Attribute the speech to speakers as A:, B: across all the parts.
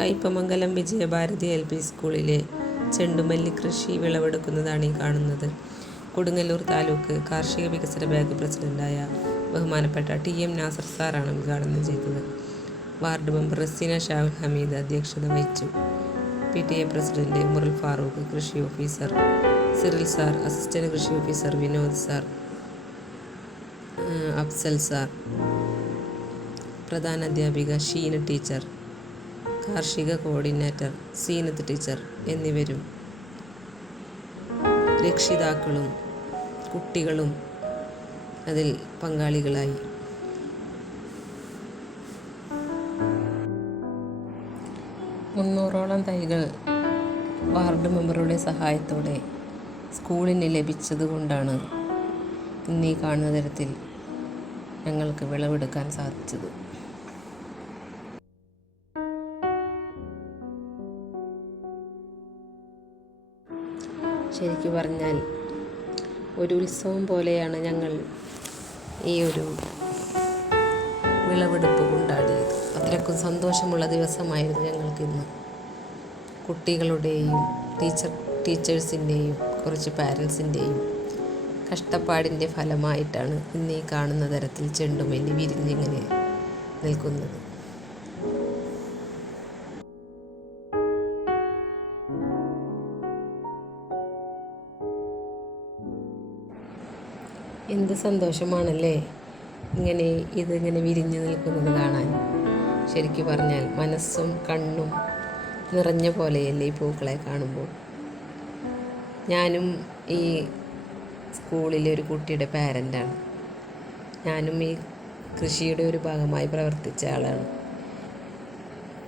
A: Kaipamangalam Vijaya Bharathi L P സ്കൂളിലെ ചെണ്ടുമല്ലി കൃഷി വിളവെടുക്കുന്നതാണ് ഈ കാണുന്നത്. കൊടുങ്ങല്ലൂർ താലൂക്ക് കാർഷിക വികസന ബാങ്ക് പ്രസിഡന്റായ ബഹുമാനപ്പെട്ട ടി എം നാസർ സാറാണ് ഉദ്ഘാടനം ചെയ്തത്. വാർഡ് മെമ്പർ റസീന ഷാഹുൽ ഹമീദ് അധ്യക്ഷത വഹിച്ചു. P T A president Umarul Farooq കൃഷി ഓഫീസർ സിറിൽ സാർ അസിസ്റ്റന്റ് കൃഷി officer Vinod sir Afsal sir പ്രധാന അധ്യാപിക ഷീന ടീച്ചർ കാർഷിക കോർഡിനേറ്റർ സീനത്ത് ടീച്ചർ എന്നിവരും. രക്ഷിതാക്കളും കുട്ടികളും അതിൽ പങ്കാളികളായി. മുന്നൂറോളം തൈകൾ വാർഡ് മെമ്പറുടെ സഹായത്തോടെ സ്കൂളിന് ലഭിച്ചതുകൊണ്ടാണ് ഇന്നീ കാണുന്ന തരത്തിൽ ഞങ്ങൾക്ക് വിളവെടുക്കാൻ സാധിച്ചത്. ശരിക്കു പറഞ്ഞാൽ ഒരു ഉത്സവം പോലെയാണ് ഞങ്ങൾ ഈ ഒരു വിളവെടുപ്പ് കൊണ്ടാടിയത്. അത്രയ്ക്കും സന്തോഷമുള്ള ദിവസമായിരുന്നു ഞങ്ങൾക്കിന്ന് കുട്ടികളുടെയും ടീച്ചർ ടീച്ചേഴ്സിന്റെയും കുറച്ച് പാരൻസിന്റെയും കഷ്ടപ്പാടിന്റെ ഫലമായിട്ടാണ് ഇന്ന് ഈ കാണുന്ന തരത്തിൽ ചെണ്ടുമല്ലി വിരിഞ്ഞിങ്ങനെ നിൽക്കുന്നത്. എന്ത് സന്തോഷമാണല്ലേ? ഇങ്ങനെ ഇതിങ്ങനെ വിരിഞ്ഞു നിൽക്കുന്നത് കാണാൻ. ശരിക്കു പറഞ്ഞാൽ മനസ്സും കണ്ണും നിറഞ്ഞ പോലെയല്ലേ ഈ പൂക്കളെ കാണുമ്പോൾ. ഞാനും ഈ സ്കൂളിലെ ഒരു കുട്ടിയുടെ പാരന്റാണ്. ഞാനും ഈ കൃഷിയുടെ ഒരു ഭാഗമായി പ്രവർത്തിച്ച ആളാണ്.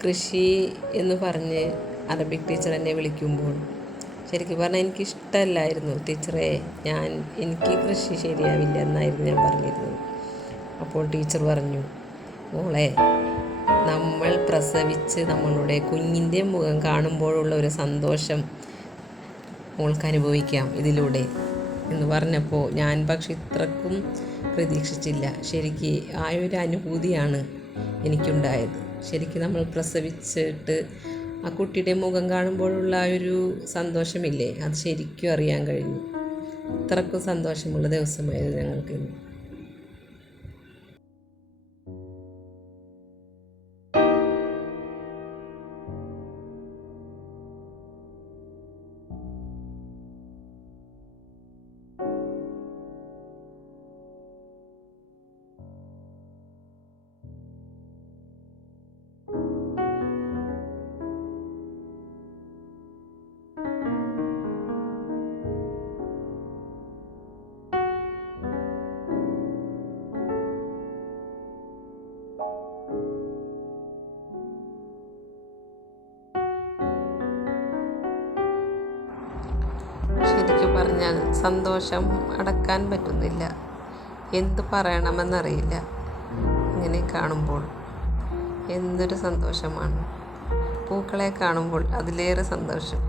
A: കൃഷി എന്ന് പറഞ്ഞ് അറബിക് ടീച്ചർ എന്നെ വിളിക്കുമ്പോൾ ശരിക്കും പറഞ്ഞാൽ എനിക്കിഷ്ടമല്ലായിരുന്നു ടീച്ചറെ ഞാൻ എനിക്ക് കൃഷി ശരിയാവില്ല എന്നായിരുന്നു ഞാൻ പറഞ്ഞിരുന്നത്. അപ്പോൾ ടീച്ചർ പറഞ്ഞു മോളെ നമ്മൾ പ്രസവിച്ച് നമ്മളുടെ കുഞ്ഞിന്റെ മുഖം കാണുമ്പോഴുള്ള ഒരു സന്തോഷം മോൾക്ക് അനുഭവിക്കാം ഇതിലൂടെ. എന്ന് പറഞ്ഞപ്പോൾ ഞാൻ പക്ഷെ ഇത്രക്കും പ്രതീക്ഷിച്ചില്ല. ശരിക്ക് ആ ഒരു അനുഭൂതിയാണ് എനിക്കുണ്ടായത്. ശരിക്കും നമ്മൾ പ്രസവിച്ചിട്ട് ആ കുട്ടിയുടെ മുഖം കാണുമ്പോഴുള്ള ആ ഒരു സന്തോഷമില്ലേ? അത് ശരിക്കും അറിയാൻ കഴിഞ്ഞു. അത്രക്കും സന്തോഷമുള്ള ദിവസമായിരുന്നു ഞങ്ങൾക്ക് പറഞ്ഞാൽ സന്തോഷം അടക്കാൻ പറ്റുന്നില്ല. എന്ത് പറയണമെന്നറിയില്ല. ഇങ്ങനെ കാണുമ്പോൾ എന്തൊരു സന്തോഷമാണ്. പൂക്കളെ കാണുമ്പോൾ അതിലേറെ സന്തോഷം.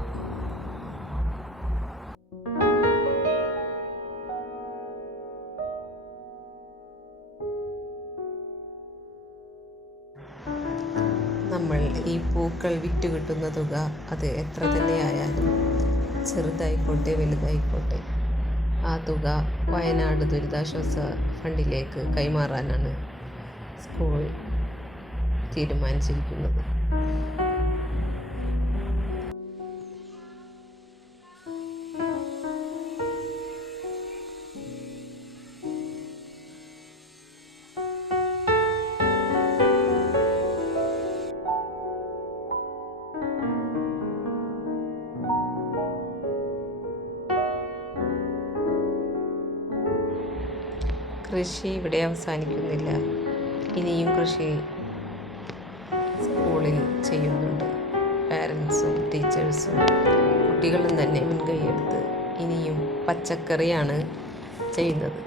A: നമ്മൾ ഈ പൂക്കൾ വിറ്റുകിട്ടുന്ന തുക അത് എത്ര തന്നെയായാലും ചെറുതായിക്കോട്ടെ വലുതായിക്കോട്ടെ. ആ തുക വയനാട് ദുരിതാശ്വാസ ഫണ്ടിലേക്ക് കൈമാറാനാണ് സ്കൂൾ തീരുമാനിച്ചിരിക്കുന്നത്. കൃഷി ഇവിടെ അവസാനിക്കുന്നില്ല ഇനിയും കൃഷി സ്കൂളിൽ ചെയ്യുന്നുണ്ട്. പാരൻസും ടീച്ചേഴ്സും കുട്ടികളും തന്നെ മുൻകൈയെടുത്ത് ഇനിയും പച്ചക്കറിയാണ് ചെയ്യുന്നത്.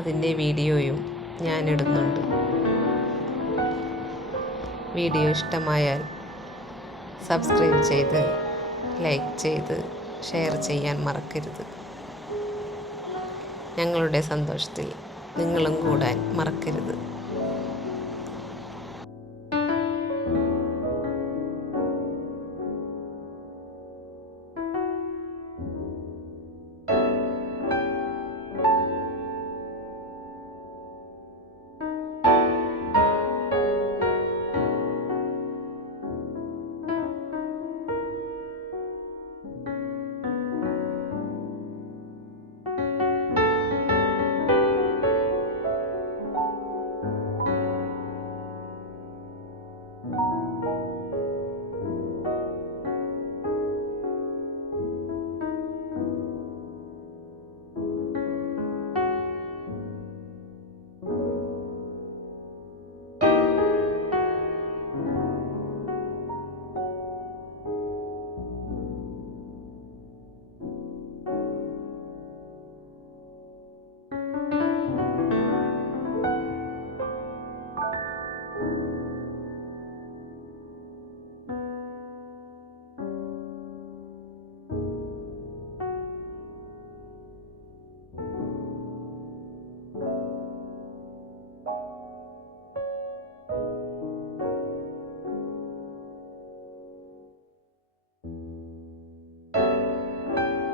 A: അതിന്റെ വീഡിയോയും ഞാൻ ഇടുന്നുണ്ട്. വീഡിയോ ഇഷ്ടമായാൽ സബ്സ്ക്രൈബ് ചെയ്ത് ലൈക്ക് ചെയ്ത് ഷെയർ ചെയ്യാൻ മറക്കരുത്. ഞങ്ങളുടെ സന്തോഷത്തിൽ നിങ്ങളും കൂടാൻ മറക്കരുത്.